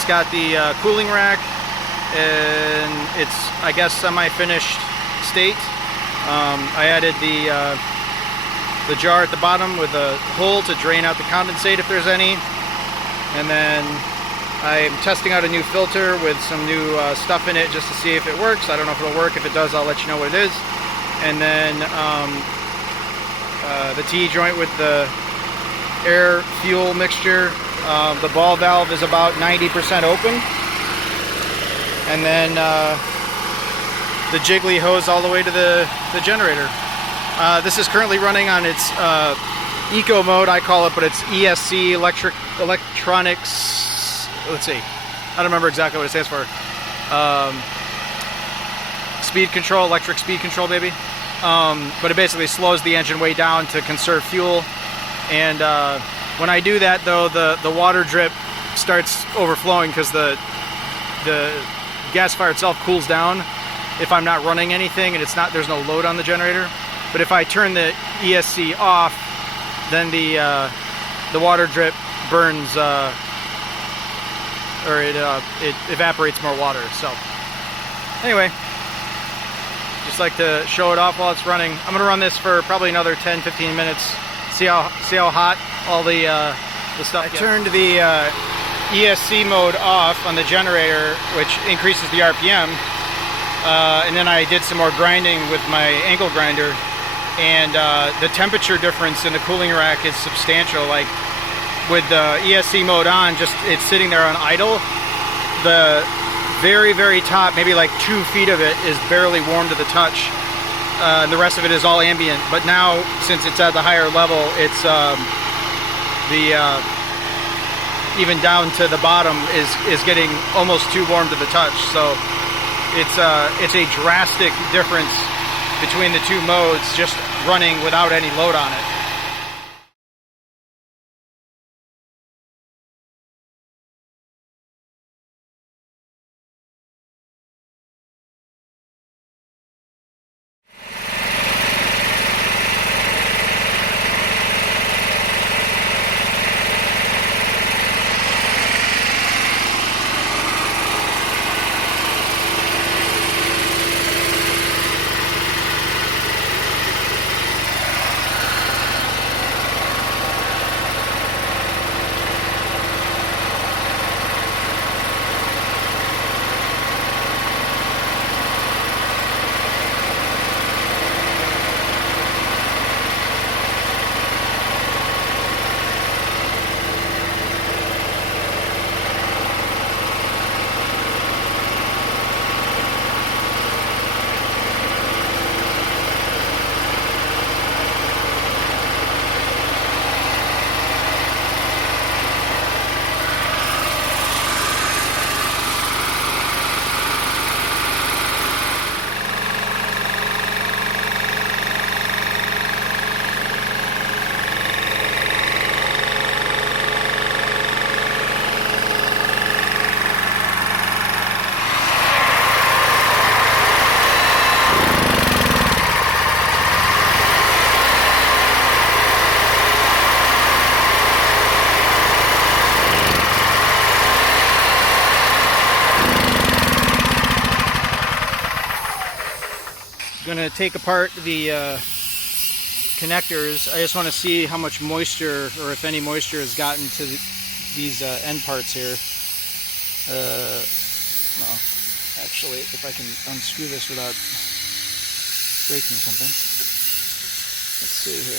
It's got the cooling rack, and it's, I guess, semi-finished state. I added the jar at the bottom with a hole to drain out the condensate if there's any. And then I'm testing out a new filter with some new stuff in it just to see if it works. I don't know if it'll work. If it does, I'll let you know what it is. And then the T-joint with the air fuel mixture. The ball valve is about 90% open. And then the jiggly hose all the way to the generator. This is currently running on its eco mode, I call it, but it's ESC, electronics, let's see, I don't remember exactly what it stands for. Speed control, electric speed control, baby. But it basically slows the engine way down to conserve fuel. And when I do that, though, the water drip starts overflowing because the gasifier itself cools down if I'm not running anything and there's no load on the generator. But if I turn the ESC off, then the water drip burns, or it evaporates more water. So anyway, just like to show it off while it's running. I'm gonna run this for probably another 10-15 minutes. See how hot all the stuff gets. I turned the ESC mode off on the generator, which increases the RPM, and then I did some more grinding with my angle grinder, and the temperature difference in the cooling rack is substantial. Like with the ESC mode on, just it's sitting there on idle, the very, very top, maybe like 2 feet of it, is barely warm to the touch. And the rest of it is all ambient. But now, since it's at the higher level, it's even down to the bottom is getting almost too warm to the touch. So it's a drastic difference between the two modes, just running without any load on it. Gonna take apart the connectors. I just want to see how much moisture, or if any moisture has gotten to these end parts here. Well, actually, if I can unscrew this without breaking something. Let's see here.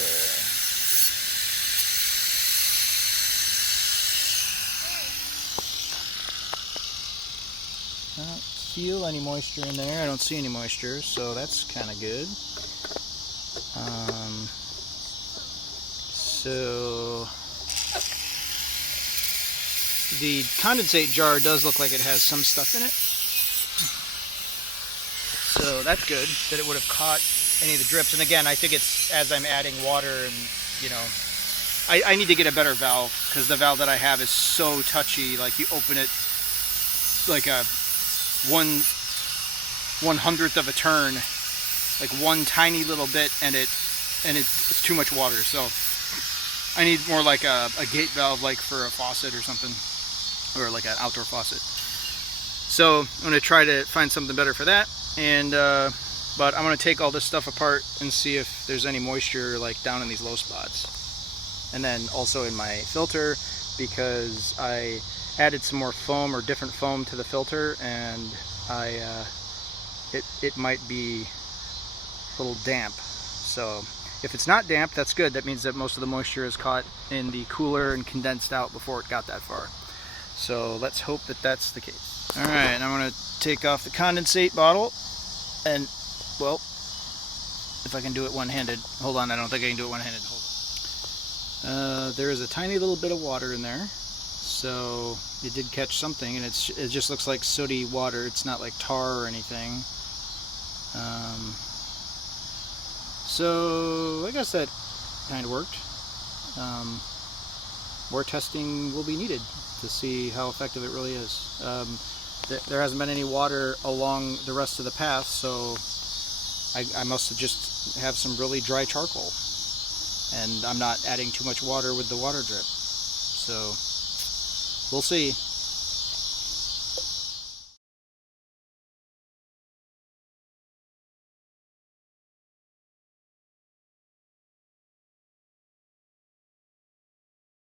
I don't feel any moisture in there. I don't see any moisture, so that's kind of good. So the condensate jar does look like it has some stuff in it. So that's good, that it would have caught any of the drips. And again, I think it's as I'm adding water, and you know, I need to get a better valve, because the valve that I have is so touchy. Like, you open it like a 1/100th of a turn, like one tiny little bit, and it's too much water. So I need more like a gate valve, like for a faucet or something. or like an outdoor faucet. So I'm going to try to find something better for that, and but I'm going to take all this stuff apart and see if there's any moisture like down in these low spots. And then also in my filter, because I added some more foam or different foam to the filter, and it might be a little damp. So if it's not damp, that's good. That means that most of the moisture is caught in the cooler and condensed out before it got that far. So let's hope that that's the case. All right, and I'm going to take off the condensate bottle, and well, if I can do it one-handed. Hold on, I don't think I can do it one-handed. Hold on. There is a tiny little bit of water in there, so it did catch something, and it just looks like sooty water. It's not like tar or anything. So I guess that kind of worked. More testing will be needed to see how effective it really is. There hasn't been any water along the rest of the path, so I must have just have some really dry charcoal, and I'm not adding too much water with the water drip. So we'll see.